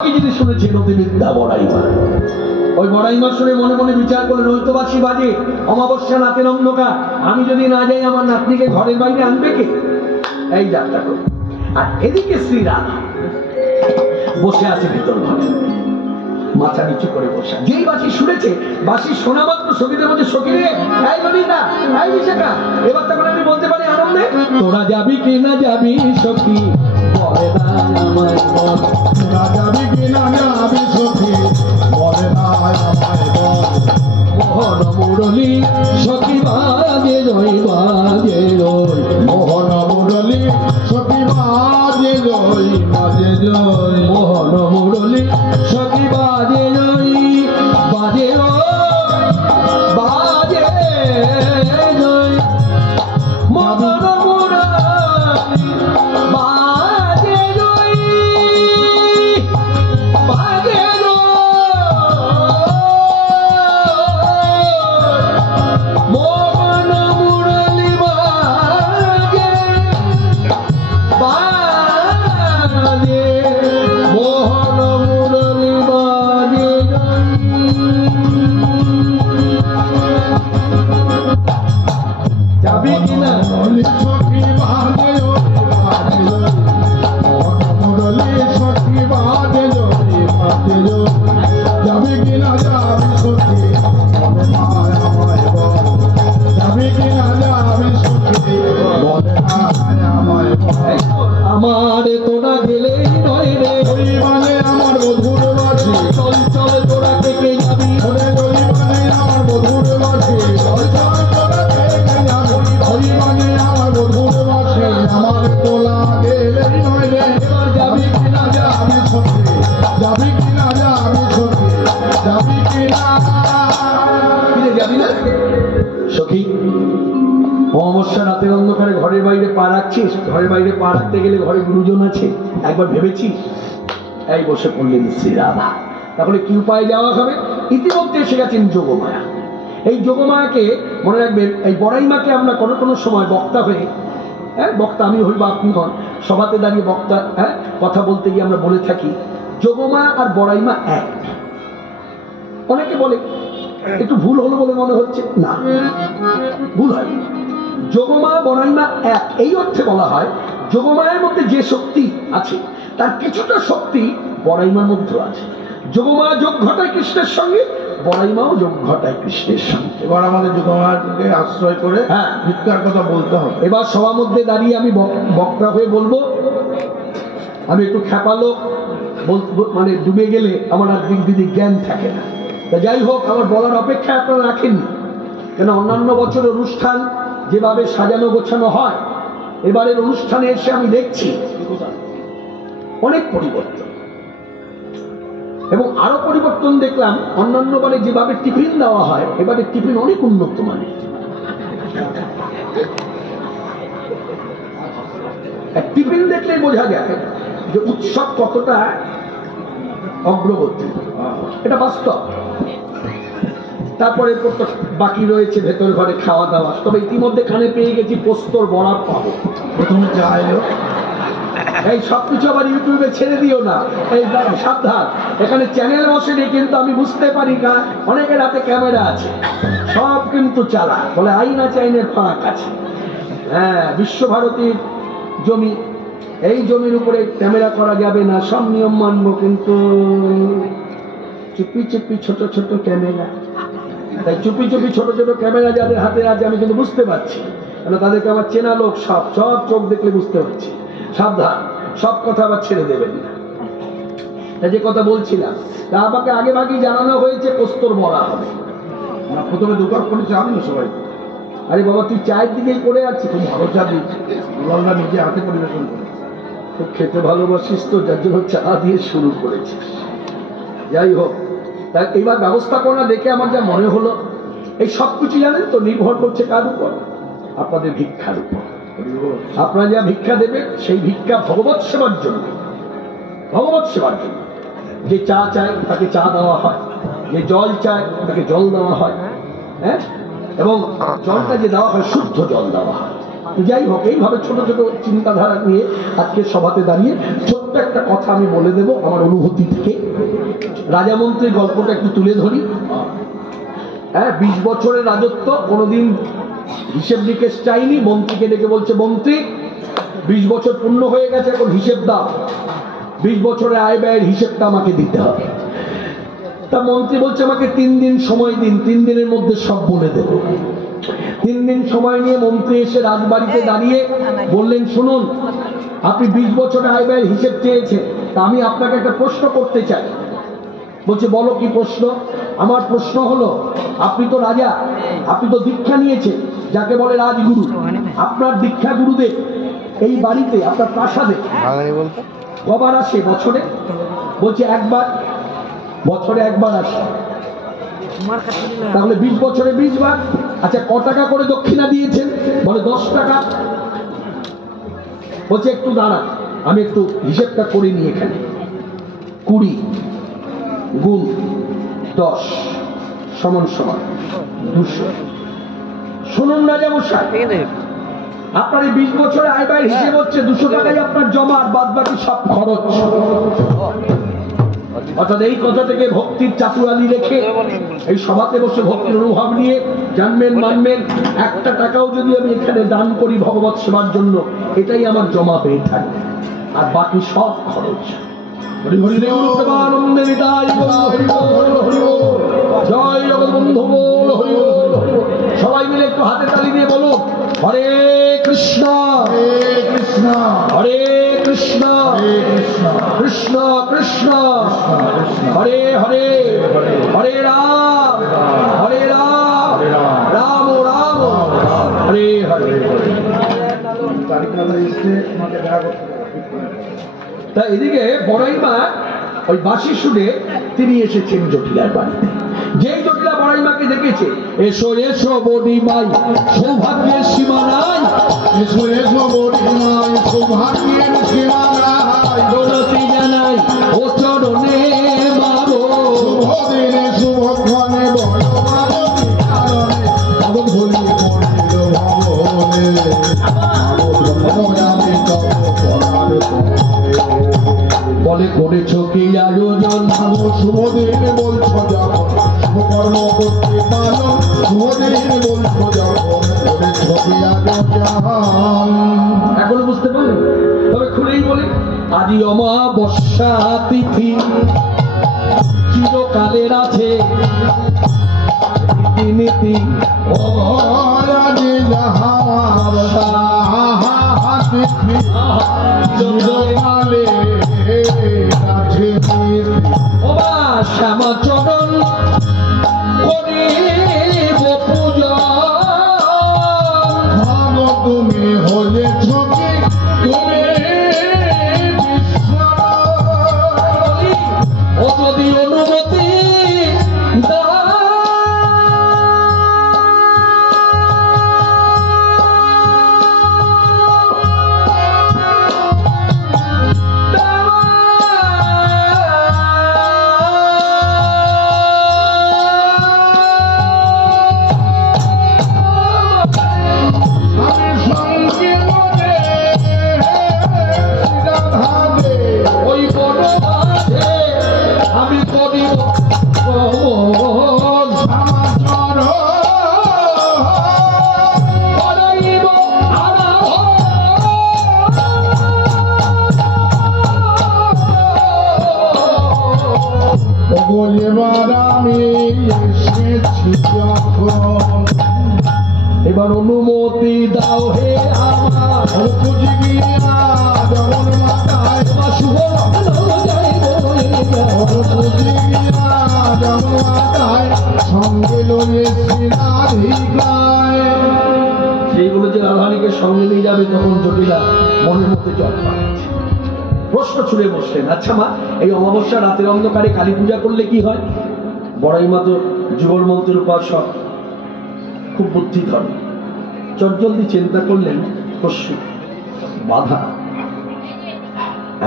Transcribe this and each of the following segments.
জিনিস শুনেছি নদীবিদ্যা বড়াইমা। ওই বড়াইমা শুনে মনে মনে বিচার করলেন, ওই তো বাঁশি বাজে, অমাবস্যা রাতের অন্ধকার, আমি যদি না যাই আমার নাতনিকে ঘরের বাইরে আনবে কে? এই যাত্রা করে। আর এদিকে শ্রীরাম বসে আছে ভিতর ঘরে, মাথা নিচু করে বসা। যেই বাঁশি শুনেছে, বাঁশি শোনা মাত্র সখীদের মধ্যে সখী রে, এই ললিতা, এই বিশাখা, এবার তখন আমি বলতে পারি আনন্দে, তোরা যাবি কি না যাবি সখী বলে না আমার মন, তোরা যাবি কি না যাবি সখী বলে না আমায় বল। মোহন মুরলী সখী বাজে জয় বাজে রই, মোহন মুরলী সখী বাজে জয় বাজে জয়, মোহন মুরলী সখী বাজে জয় বাজে রই, বাজে জয় মোহন মুরলী বাজে জয় বাজে মোহন মুরলী বাজে বাজে মোহন মুরলী বাজে যাবি কিনা মুরলী সখী বাজে বাজে মোহন মুরলী সখী বাজে বাজে যাবি কি না যাবি সখী বলে না আমায় বল। যাবি কি না যাবি সখী বলে না আমায় বল। আমার তোরা গেলেই নয় রে, ওই মানে আমার মধুর বাসি, চল চল তোরা থেকে যাবি, ওরে ওই মানে আমার মধুর বাসি, চল চল তোরা থেকে যাবি। ওই মানে আমার মধুর বাসি, আমার তোলা গেলেই নয় রে। এবার যাবি যাবি কি না যাবি সখী, যাবি কি না যাবি সখী, যাবি কি না। ফিরে যাবি না সখী? অমাবস্যা রাতের অন্ধকারে ঘরের বাইরে পা রাখছিস, ঘরের বাইরে পা রাখতে গেলে ঘরে গুরুজন আছে, একবার ভেবেছিস? এই বসে পড়লেন শ্রীরাধা। তাহলে কি উপায়ে যাওয়া হবে? ইতিমধ্যে এসে গেছেন যোগমায়া। এই যোগমায়াকে মনে রাখবেন, এই বড়াইমাকে আমরা কোনো কোনো সময় বক্তা হয়ে, বক্তা আমি হই বা আপনি হন, সভাতে দাঁড়িয়ে বক্তা কথা বলতে গিয়ে আমরা বলে থাকি যোগমা আর বড়াইমা এক। অনেকে বলে একটু ভুল হলো বলে মনে হচ্ছে, না ভুল হয়। যোগমা বড়াইমা এক এই অর্থে বলা হয়, যোগমায়ের মধ্যে যে শক্তি আছে তার কিছুটা শক্তি বড়াইমার মধ্যে আছে। যোগমা যোগ ঘটায় কৃষ্ণের সঙ্গে, বড়াইমাও যোগ ঘটায় কৃষ্ণের সঙ্গে। এবার আমাদের যোগমায়াকে আশ্রয় করে ভিক্ষার কথা বলতে হবে। এবার সবার মধ্যে দাঁড়িয়ে আমি বক্তা হয়ে বলবো। আমি একটু খ্যাপালো, মানে ডুবে গেলে আমার আর দিক দিদি জ্ঞান থাকে না। তা যাই হোক, আমার বলার অপেক্ষা আপনারা রাখেননি, কেন অন্যান্য বছর অনুষ্ঠান যেভাবে সাজানো গোছানো হয়, এবারের অনুষ্ঠানে এসে আমি দেখছি অনেক পরিবর্তন, এবং আরো পরিবর্তন দেখলাম। অন্যান্য বারে যেভাবে টিফিন দেওয়া হয়, এবারে টিফিন অনেক উন্নত মানের। টিফিন দেখলে বোঝা যায় যে উৎসব কতটা অগ্রগতি, এটা বাস্তব। তারপরে বাকি রয়েছে ভেতর ঘরে খাওয়া দাওয়া। তবে ইতিমধ্যে কানে পেয়ে গেছি পোস্তর বড়া পাবো। প্রথমে চা এলো, এই সবকিছু আবার ইউটিউবে ছেড়ে দিও না, এই সাবধান, এখানে চ্যানেল বসেনি, কিন্তু আমি বুঝতে পারি না অনেকের হাতে ক্যামেরা আছে, সব কিন্তু চালা বলে আইন আছে, আইনের ফাঁক আছে। বিশ্বভারতীর জমি, এই জমির উপরে ক্যামেরা করা যাবে না, সব নিয়ম মানবো, কিন্তু চুপি চুপি ছোট ছোট ক্যামেরা। তাই চুপি চুপি ছোট ছোট ক্যামেরা যাদের হাতে আছে আমি কিন্তু বুঝতে পারছি, কেন তাদেরকে আমার চেনা লোক, সব সব চোখ দেখলে বুঝতে পারছি। সাবধান, সব কথা আবার ছেড়ে দেবেন না। যে কথা বলছিলাম, তা আমাকে আগে ভাগেই জানানো হয়েছে পোস্তর বড়া হবে। প্রথমে 2 কাপ করে চা দিল সবাই। আরে বাবা, তুই চায়ের দিকেই পড়ে আছিস। খুব ভালো চা দিয়েছে, দুলালদা নিজে হাতে পরিবেশন করে। খুব খেতে ভালোবাসিস তো, যার জন্য চা দিয়ে শুরু করেছিস। যাই হোক, তা এইবার ব্যবস্থাপনা দেখে আমার যা মনে হলো, এই সব কিছু জানেন তো নির্ভর করছে কার উপর? আপনাদের ভিক্ষার উপর। আপনারা যা ভিক্ষা দেবেন, সেই ভিক্ষা ভগবৎ সেবার জন্য, ভগবৎ সেবার জন্য। যে চা চায় তাকে চা দেওয়া হয়, যে জল চায় তাকে জল দেওয়া হয়, এবং জলটা যে দেওয়া হয় শুদ্ধ জল দেওয়া হয়। যাই হোক, এইভাবে ছোট ছোট চিন্তাধারা নিয়ে আজকে সভাতে দাঁড়িয়ে ছোট্ট একটা কথা আমি বলে দেব আমার অনুভূতি থেকে। রাজামন্ত্রীর গল্পটা একটু তুলে ধরি। হ্যাঁ, 20 বছরের রাজত্ব, কোনোদিন হিসেব নিকেশ চাইনি। মন্ত্রীকে ডেকে বলছে, মন্ত্রী 20 বছর পূর্ণ হয়ে গেছে, এখন হিসেব দাও, 20 বছরের আয় ব্যয়ের হিসেবটা আমাকে দিতে হবে। তা মন্ত্রী বলছে, আমাকে 3 দিন সময় দিন, 3 দিনের মধ্যে সব বলে দেব। 3 দিন সময় নিয়ে মন্ত্রী এসে রাজবাড়িতে দাঁড়িয়ে বললেন, শুনুন, আপনি 20 বছরের আয় ব্যয়ের হিসেব চেয়েছেন, তা আমি আপনাকে একটা প্রশ্ন করতে চাই। বলছে, বলো কি প্রশ্ন? আমার প্রশ্ন হলো, আপনি তো রাজা, আপনি তো দীক্ষা নিয়েছেন, যাকে বলে রাজগুরু। আপনার দীক্ষা গুরুদেব এই বাড়িতে, আপনার প্রাসাদে কবার আসে বছরে? বলছে, একবার, বছরে একবার আসে। তাহলে 20 বছরে 20 বার। আচ্ছা, ক টাকা করে দক্ষিণা দিয়েছেন? বলে 10 টাকা। বলছে, একটু দাঁড়া, আমি একটু হিসেবটা করে নিই। এখানে 20 গুণ 10 সমান সমান 200। শুনুন রাজামশাই, আপনার এই 20 বছরে আয় ব্যয়ের হিসেব হচ্ছে 200 টাকাই আপনার জমা, আর বাদ বাকি সব খরচ। অর্থাৎ এই কথা থেকে ভক্তির চাতুরালি রেখে এই সভাতে বসে ভক্তির অনুভব নিয়ে জানবেন, মানবেন, 1 টাকাও যদি আমি এখানে দান করি ভগবত সেবার জন্য, এটাই আমার জমা হয়ে থাকে, আর বাকি সব খরচ। হরি হরি প্রেমানন্দে নিতাই হরি বল, হরি বল, জয় জগৎবন্ধু বল, হরি বল। সবাই মিলে একটু হাতে তালি দিয়ে বলুন, হরে কৃষ্ণ হরে কৃষ্ণ হরে কৃষ্ণ হরে কৃষ্ণ কৃষ্ণ কৃষ্ণ হরে হরে হরে রাম রাম রাম হরে হরে। তা এদিকে বড়াইমা ওই বাঁশি শুনে তিনি এসেছেন জটিলার বাড়িতে। যেই জটিলা বড়াইমাকে দেখেছে, এসো এসো বড়িমাই, সৌভাগ্যের সীমা নাই, এসো এসো বড়িমাই, সৌভাগ্যের সীমা নাই, দোলতি জানাই ও চরণে মাগো, শুভ দিনে শুভক্ষণে বলো মাগো কি কারণে, মাগো ভুলি পড়িল ভবনে, মাগো ব্রহ্ম আমি তব করার বলে করেছো কি আয়োজন, মাগো শুভ দিন বলছো যখন, শুভকর্ম করতে পারো, শুভ দিন বলছো যখন, করেছো কি আয়োজন। এখনো বুঝতে পারলেন? তবে খুলেই বলি, আদি অমাবস্যা তিথি চিরকালের আছে রীতিনীতি, ও রাজে যাহার তিথি চিরকালে আছে নীতি। ও মা শ্যামাচরণ করিব পূজা, ভালো তুমি হয়েছ কি তুমি ও যদি অনুমতি দাও, আমি সঙ্গে মনে রাধা দে ওই বড় মাঝে আমি করিব ভ্রমণ, সমাচর করাইব আরাধন। এবার আমি এসেছি যখন, এবার অনুমতি দাও হে আমার, খুঁজি গিয়া যেমন মাথায়, তোমার শুভ লগ্ন যাইব খুঁজি গিয়া যেমন মাথায়, সঙ্গে লয়েছি রাধিকায়। সেইগুলো যে রাধারানীকে সঙ্গে নিয়ে যাবে, তখন জটিলা মনের মধ্যে জল পাচ্ছে। প্রশ্ন ছুড়ে বসলেন, আচ্ছা মা, এই অমাবস্যা রাতের অন্ধকারে কালী পূজা করলে কি হয়? বড়াইমা তো যুগল মন্ত্রের উপাসক, খুব বুদ্ধি ধরে, চটজলদি চিন্তা করলেন, প্রশ্ন বাধা,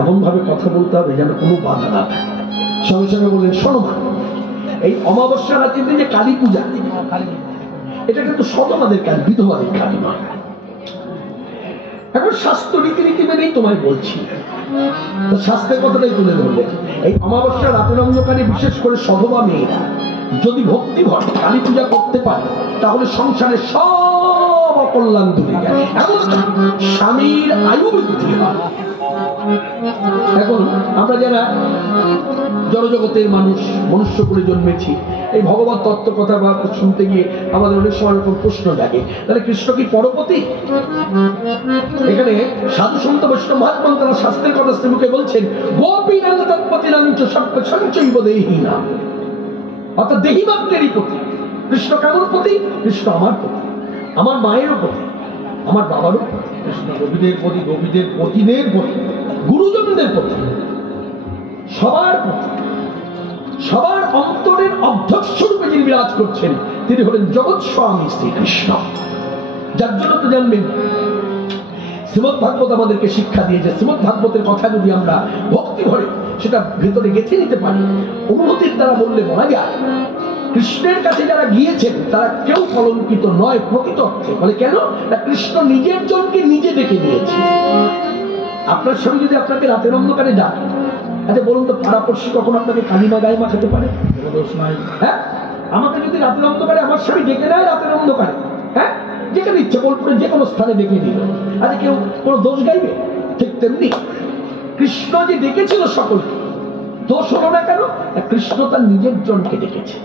এমন ভাবে কথা বলতে হবে যেন কোনো বাধা না থাকে। সঙ্গে সঙ্গে বললেন, শোনো মা, এই অমাবস্যা রাতের দিন যে কালী পূজা, এটা কিন্তু সদমাদের কাজ, বিধবাদের কাজ নয়। এখন স্বাস্থ্য রীতিনীতি মেনেই তোমায় বলছি, তো শাস্ত্রের কথাটাই তুলে ধরলেন। এই অমাবস্যা রাতের অন্ধকারে বিশেষ করে সধবা মেয়েরা যদি ভক্তি ভরে কালী পূজা করতে পারে, তাহলে সংসারে সব অকল্যাণ দূরে যায়, এমন স্বামীর আয়ু বৃদ্ধি হয়। এখন আমরা যারা জড়জগতের মানুষ, মনুষ্য করে জন্মেছি, এই ভগবত তত্ত্ব কথা বা শুনতে গিয়ে আমাদের অনেক সময় এরকম প্রশ্ন জাগে, তাহলে কৃষ্ণ কি পরপতি? এখানে সাধু সন্ত বৈষ্ণব মহাত্মা তারা শাস্ত্রের কথা শ্রীমুখে বলছেন, গোপী নাম তৎপতি নাঞ্চ সর্ব সঞ্চৈব দেহি না, অর্থাৎ দেহি মাত্রেরই পতি। কৃষ্ণ কেমন পতি? কৃষ্ণ আমার পতি, আমার মায়েরও পতি, আমার বাবারও পতি, কৃষ্ণ গোপীদের প্রতি, গোপীদের পতিদের প্রতি, গুরুজনদের প্রতি, সবার প্রতি, সবার অন্তরের অধ্যক্ষ রূপে যিনি বিরাজ করছেন তিনি হলেন জগৎ স্বামী শ্রীকৃষ্ণ। যার জন্য তো জানবেন শ্রীমদ্ ভাগবত আমাদেরকে শিক্ষা দিয়েছে, শ্রীমদ্ ভাগবতের কথা যদি আমরা ভক্তি ভরে সেটা ভেতরে গেঁথে নিতে পারি, অনুভূতির দ্বারা বললে বলা যায় কৃষ্ণের কাছে যারা গিয়েছেন তারা কেউ কলঙ্কিত নয় প্রকৃত অর্থে। বলে কেন? না, কৃষ্ণ নিজের জনকে নিজে ডেকে নিয়েছে। আপনার স্বামী যদি আপনাকে রাতের অন্ধকারে ডাকে, আচ্ছা বলুন তো পাড়াপড়শি কখন আপনাকে কালিমা গাইমা খেতে পারে? কোনো দোষ নাই। হ্যাঁ, আমাকে যদি রাতের অন্ধকারে আমার স্বামী ডেকে নেয় রাতের অন্ধকারে, হ্যাঁ, যেখানে ইচ্ছে বোলপুরে যে কোনো স্থানে ডেকে দিল, আচ্ছা কেউ কোনো দোষ গাইবে? ঠিক তেমনি কৃষ্ণ যে ডেকেছিল সকলকে, দোষ হলো না কেন? কৃষ্ণ তার নিজের জনকে ডেকেছে।